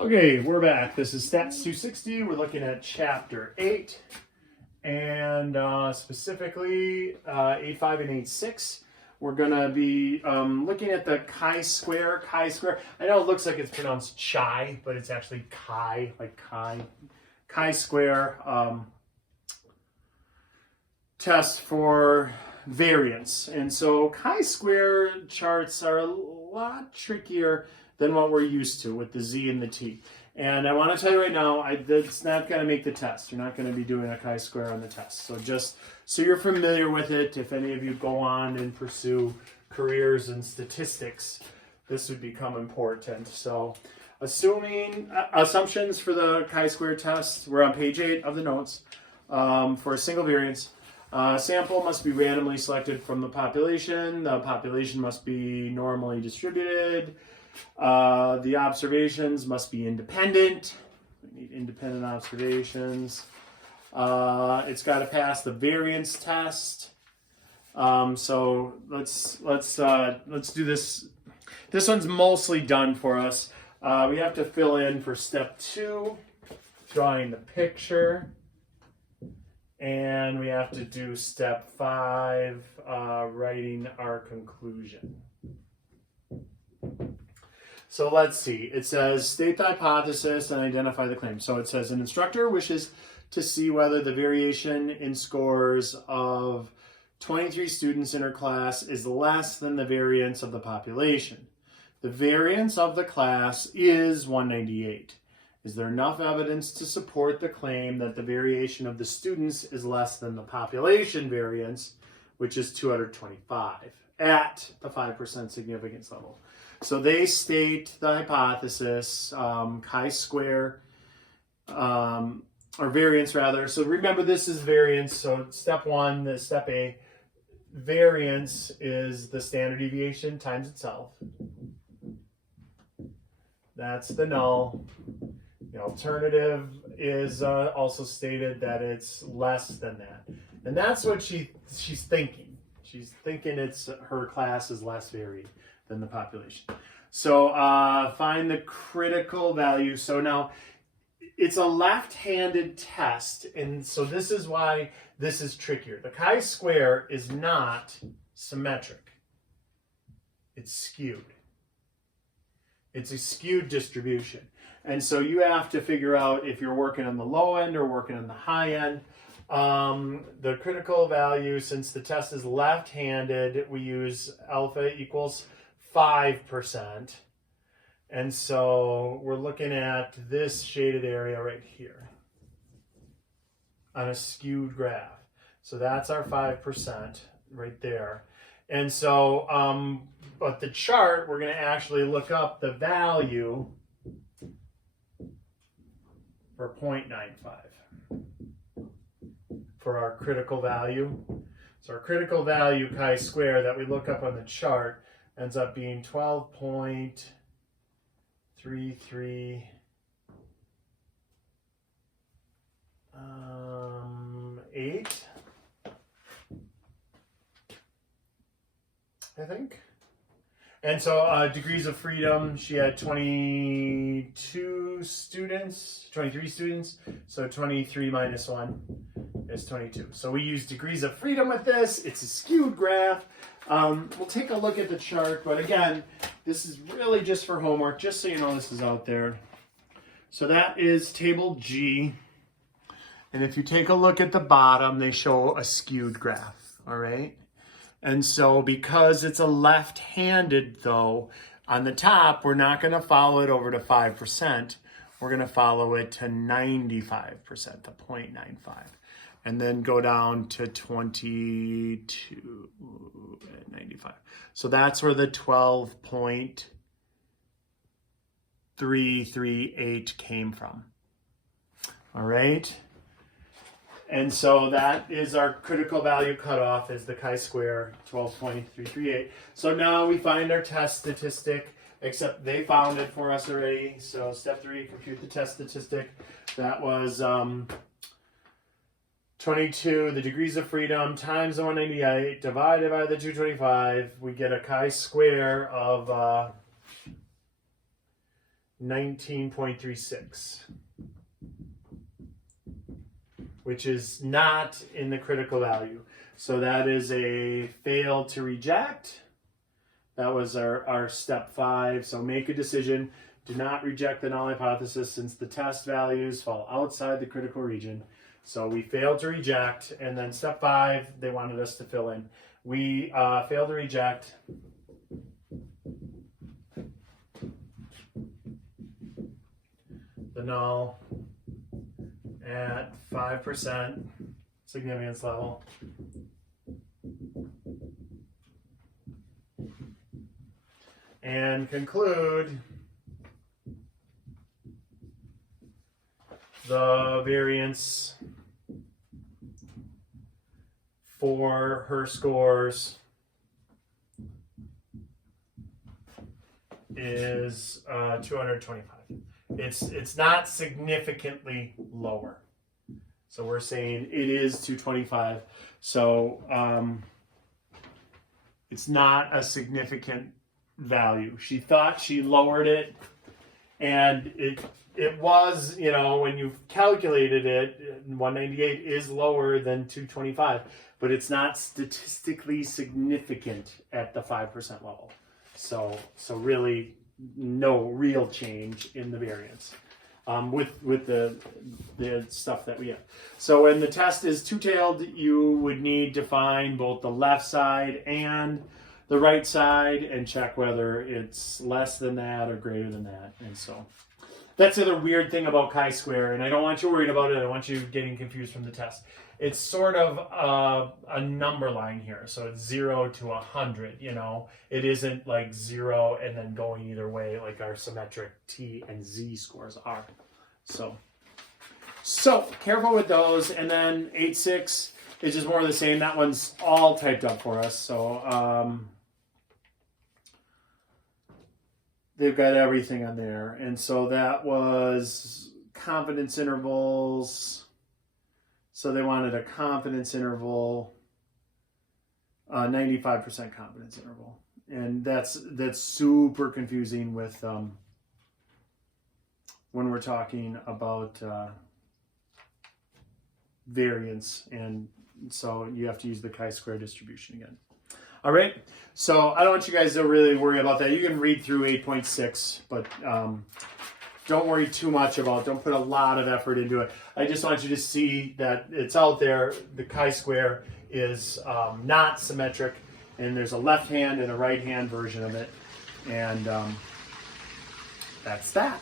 Okay, we're back. This is Stats260. We're looking at Chapter 8 and specifically 8.5 and 8.6. We're going to be looking at the chi-square. Chi-square. I know it looks like it's pronounced chi, but it's actually chi, like chi. Chi-square test for variance. And so chi-square charts are a lot trickier than what we're used to with the Z and the T. And I want to tell you right now, it's not going to make the test. You're not going to be doing a chi-square on the test. So just so you're familiar with it, if any of you go on and pursue careers in statistics, this would become important. So assumptions for the chi-square test, we're on page 8 of the notes. For a single variance, sample must be randomly selected from the population. The population must be normally distributed. The observations must be independent. We need independent observations. It's got to pass the variance test. So let's do this. This one's mostly done for us. We have to fill in for step 2, drawing the picture. And we have to do step 5, writing our conclusion. So let's see. It says state the hypothesis and identify the claim. So it says an instructor wishes to see whether the variation in scores of 23 students in her class is less than the variance of the population. The variance of the class is 198. Is there enough evidence to support the claim that the variation of the students is less than the population variance, which is 225 at the 5% significance level? So they state the hypothesis, chi-square, or variance rather. So remember, this is variance. So step 1, step A, variance is the standard deviation times itself. That's the null. The alternative is also stated that it's less than that. And that's what she's thinking. She's thinking her class is less varied than the population. So find the critical value. So now it's a left-handed test, and so this is why this is trickier. The chi-square is not symmetric. It's skewed. It's a skewed distribution. And so you have to figure out if you're working on the low end or working on the high end. The critical value, since the test is left-handed, we use alpha equals 5%. And so we're looking at this shaded area right here on a skewed graph. So that's our 5% right there. And so, but the chart, we're going to actually look up the value for 0.95 for our critical value. So our critical value chi-square that we look up on the chart ends up being 12.338. I think. And so degrees of freedom, she had 23 students. So 23 minus 1 is 22. So we use degrees of freedom with this. It's a skewed graph. We'll take a look at the chart. But again, this is really just for homework, just so you know this is out there. So that is table G. And if you take a look at the bottom, they show a skewed graph. All right. And so because it's a left-handed, though, on the top, we're not going to follow it over to 5%. We're going to follow it to 95%, to 0.95. And then go down to 22 and 95. So that's where the 12.338 came from. All right. And so that is our critical value cutoff, is the chi-square, 12.338. So now we find our test statistic, except they found it for us already. So step 3, compute the test statistic. That was 22, the degrees of freedom, times the 198, divided by the 225. We get a chi-square of 19.36, which is not in the critical value. So that is a fail to reject. That was our step 5. So make a decision. Do not reject the null hypothesis since the test values fall outside the critical region. So we failed to reject. And then step 5, they wanted us to fill in. We failed to reject. The null at 5% significance level. And conclude the variance for her scores is 225. It's not significantly lower. So we're saying it is 225. So it's not a significant value. She thought she lowered it, and it was, you know, when you've calculated it, 198 is lower than 225, but it's not statistically significant at the 5% level. So really no real change in the variance with the stuff that we have. So when the test is two-tailed, you would need to find both the left side and the right side and check whether it's less than that or greater than that. And so that's the other weird thing about Chisquare, and I don't want you worried about it. I want you getting confused from the test. It's sort of a number line here. So it's 0 to 100, you know. It isn't like 0 and then going either way like our symmetric T and Z scores are. So careful with those. And then 8.6 is just more of the same. That one's all typed up for us. So they've got everything on there. And so that was confidence intervals. So they wanted a confidence interval, 95% confidence interval. And that's super confusing with when we're talking about variance. And so you have to use the chi-square distribution again. All right, so I don't want you guys to really worry about that. You can read through 8.6, but don't worry too much about it. Don't put a lot of effort into it. I just want you to see that it's out there. The chi-square is not symmetric, and there's a left hand and a right hand version of it. And that's that.